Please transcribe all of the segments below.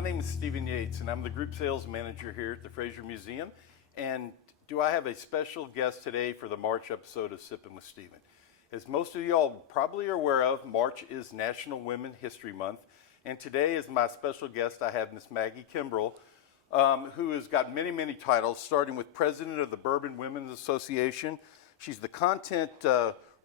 My name is Stephen Yates, and I'm the Group Sales Manager here at the Fraser Museum. And do I have a special guest today for the March episode of Sippin with Stephen? As most of you all probably are aware of, March is National Women History Month. And today, as my special guest, I have Miss Maggie Kimberl, who has got many, many titles, starting with President of the Bourbon Women's Association. She's the content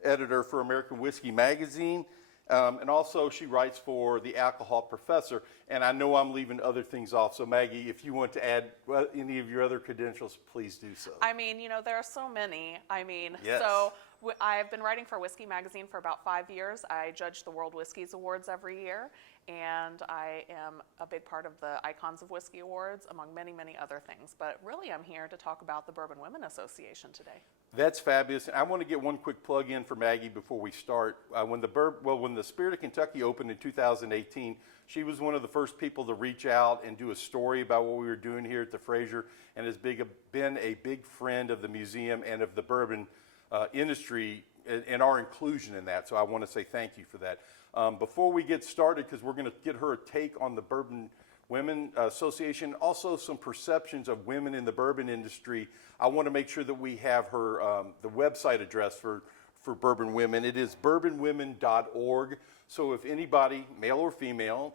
editor for American Whiskey Magazine. And also she writes for The Alcohol Professor, and I know I'm leaving other things off, so Maggie, if you want to add any of your other credentials, please do so. I mean, you know, there are so many. Yes. So I've been writing for Whiskey Magazine for about 5 years. I judge the World Whiskies Awards every year, and I am a big part of the Icons of Whiskey Awards, among many, many other things. But really, I'm here to talk about the Bourbon Women Association today. That's fabulous. And I want to get one quick plug in for Maggie before we start. When the Spirit of Kentucky opened in 2018, she was one of the first people to reach out and do a story about what we were doing here at the Fraser, and has been a big friend of the museum and of the bourbon industry and our inclusion in that. So I want to say thank you for that. Before we get started, because we're going to get her take on the Bourbon Women Association, also some perceptions of women in the bourbon industry. I want to make sure that we have her the website address for Bourbon Women. It is bourbonwomen.org. So if anybody, male or female,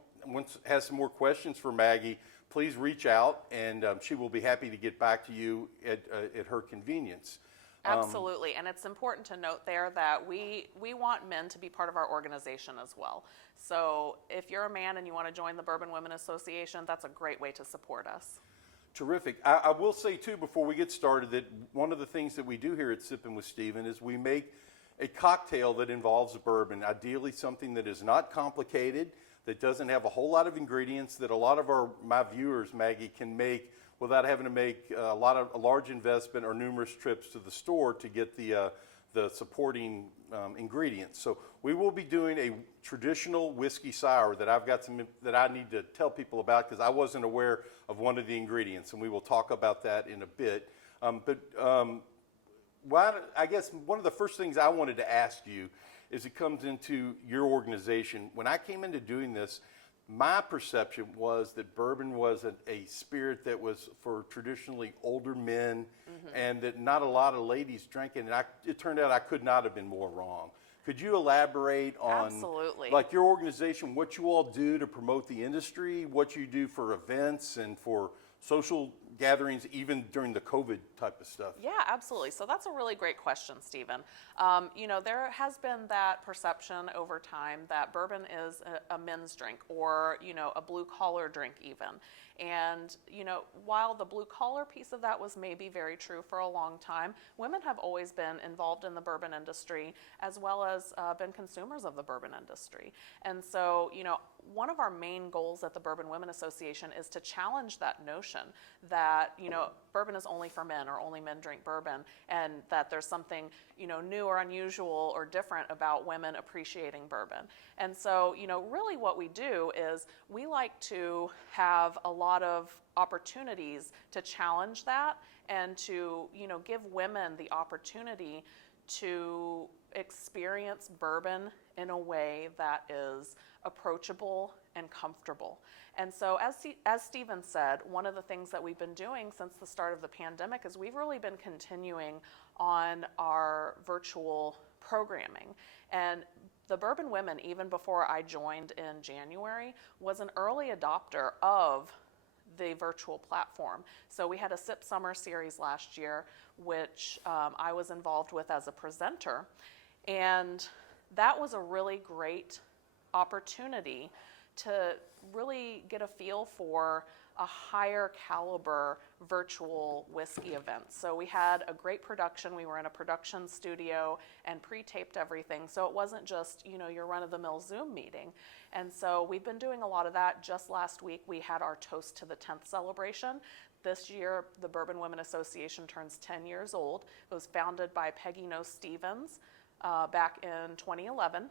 has some more questions for Maggie, please reach out, and she will be happy to get back to you at her convenience. Absolutely, and it's important to note there that we want men to be part of our organization as well. So if you're a man and you want to join the Bourbon Women Association, that's a great way to support us. Terrific. I will say, too, before we get started, that one of the things that we do here at Sippin' with Stephen is we make a cocktail that involves bourbon, ideally something that is not complicated, that doesn't have a whole lot of ingredients, that a lot of my viewers, Maggie, can make without having to make a large investment or numerous trips to the store to get the supporting ingredients. So we will be doing a traditional whiskey sour that I've got some that I need to tell people about, because I wasn't aware of one of the ingredients, and we will talk about that in a bit. I guess one of the first things I wanted to ask you is, it comes into your organization. When I came into doing this, my perception was that bourbon was a spirit that was for traditionally older men, and that not a lot of ladies drank it. And it turned out I could not have been more wrong. Could you elaborate on, Absolutely, like, your organization, what you all do to promote the industry, what you do for events and for social gatherings, even during the COVID type of stuff? Yeah, absolutely. So that's a really great question, Stephen. You know, there has been that perception over time that bourbon is a men's drink, or, you know, a blue collar drink even. And, you know, while the blue collar piece of that was maybe very true for a long time, women have always been involved in the bourbon industry, as well as been consumers of the bourbon industry. And so, you know, one of our main goals at the Bourbon Women Association is to challenge that notion that, you know, bourbon is only for men, or only men drink bourbon, and that there's something, you know, new or unusual or different about women appreciating bourbon. And so, you know, really what we do is we like to have a lot of opportunities to challenge that, and to, you know, give women the opportunity to experience bourbon in a way that is approachable and comfortable. And so, as Stephen said, one of the things that we've been doing since the start of the pandemic is we've really been continuing on our virtual programming. And the Bourbon Women, even before I joined in January, was an early adopter of the virtual platform. So we had a Sip Summer series last year, which I was involved with as a presenter. And that was a really great opportunity to really get a feel for a higher caliber virtual whiskey event. So we had a great production. We were in a production studio and pre-taped everything. So it wasn't just, you know, your run-of-the-mill Zoom meeting. And so we've been doing a lot of that. Just last week, we had our Toast to the 10th celebration. This year, the Bourbon Women Association turns 10 years old. It was founded by Peggy No Stevens back in 2011.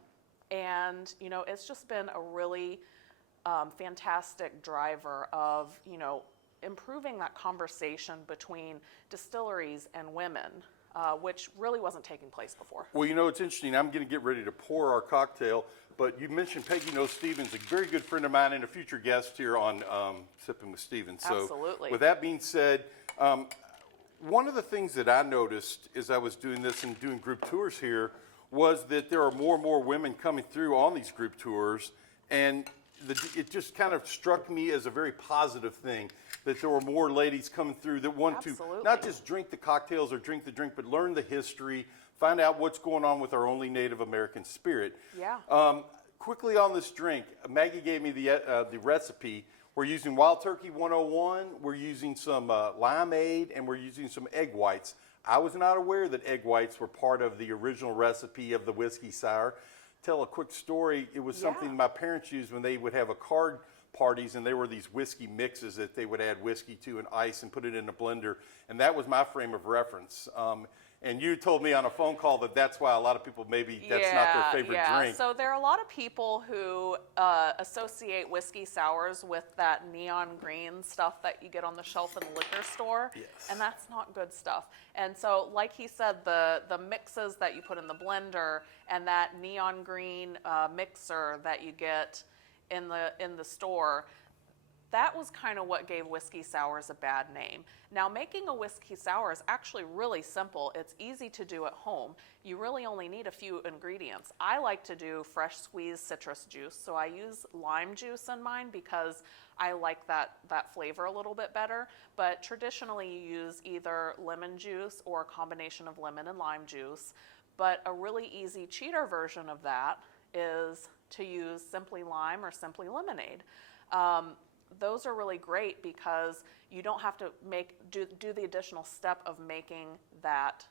And, you know, it's just been a really fantastic driver of, you know, improving that conversation between distilleries and women which really wasn't taking place before. Well, you know, it's interesting. I'm going to get ready to pour our cocktail, but you mentioned Peggy knows Stevens, a very good friend of mine and a future guest here on Sippin' with Stevens. So Absolutely. with that being said, one of the things that I noticed as I was doing this and doing group tours here was that there are more and more women coming through on these group tours, and it just kind of struck me as a very positive thing that there were more ladies coming through that want Absolutely. to not just drink the cocktails or drink the drink, but learn the history, find out what's going on with our only Native American spirit. Yeah. Quickly on this drink, Maggie gave me the recipe. We're using Wild Turkey 101, we're using some limeade, and we're using some egg whites. I was not aware that egg whites were part of the original recipe of the whiskey sour. Tell a quick story. It was something my parents used when they would have a card parties, and there were these whiskey mixes that they would add whiskey to and ice and put it in a blender, and that was my frame of reference. And you told me on a phone call that that's why a lot of people maybe that's not their favorite drink. So there are a lot of people who associate whiskey sours with that neon green stuff that you get on the shelf in the liquor store. Yes. And that's not good stuff. And so, like he said, the mixes that you put in the blender and that neon green mixer that you get in the store, that was kind of what gave whiskey sours a bad name. Now, making a whiskey sour is actually really simple. It's easy to do at home. You really only need a few ingredients. I like to do fresh squeezed citrus juice, so I use lime juice in mine because I like that flavor a little bit better. But traditionally, you use either lemon juice or a combination of lemon and lime juice. But a really easy cheater version of that is to use simply lime or simply lemonade. Those are really great because you don't have to do the additional step of making that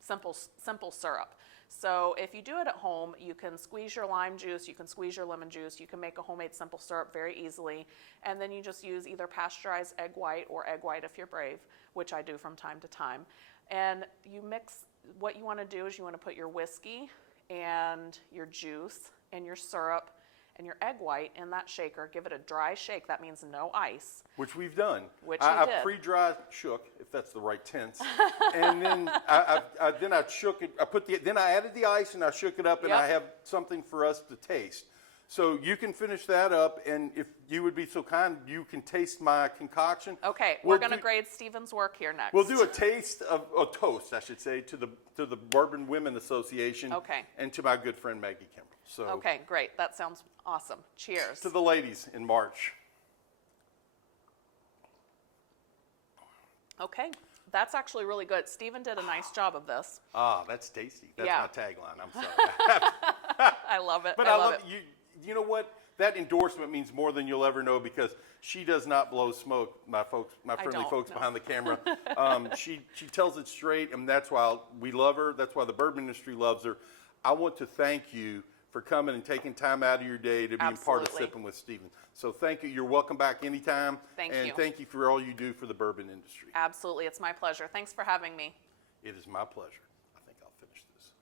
simple syrup. So if you do it at home, you can squeeze your lime juice, you can squeeze your lemon juice, you can make a homemade simple syrup very easily, and then you just use either pasteurized egg white or egg white if you're brave, which I do from time to time. And you mix, what you want to do is you want to put your whiskey and your juice and your syrup and your egg white in that shaker. Give it a dry shake. That means no ice. Which we've done. Which I you did. pre-dry shook, if that's the right tense, and then I shook it. Then I added the ice and I shook it up, and Yep. I have something for us to taste. So you can finish that up, and if you would be so kind, you can taste my concoction. Okay, We'll we're going to do- grade Stephen's work here next. We'll do a toast, I should say, to the Bourbon Women Association. Okay. And to my good friend Maggie Kimberl. So Okay, great. That sounds awesome. Cheers. to the ladies in March. Okay, that's actually really good. Stephen did a nice job of this. Ah, that's tasty. That's Yeah. my tagline. I'm sorry. I love it. But I I love love it. you. You know what? That endorsement means more than you'll ever know because she does not blow smoke. My friendly don't, folks no. behind the camera. She tells it straight, and that's why we love her. That's why the bourbon industry loves her. I want to thank you for coming and taking time out of your day to be part of Absolutely. Sippin' with Stephen. So thank you. You're welcome back anytime. Thank and you. thank you for all you do for the bourbon industry. Absolutely. It's my pleasure. Thanks for having me. It is my pleasure. I think I'll finish this.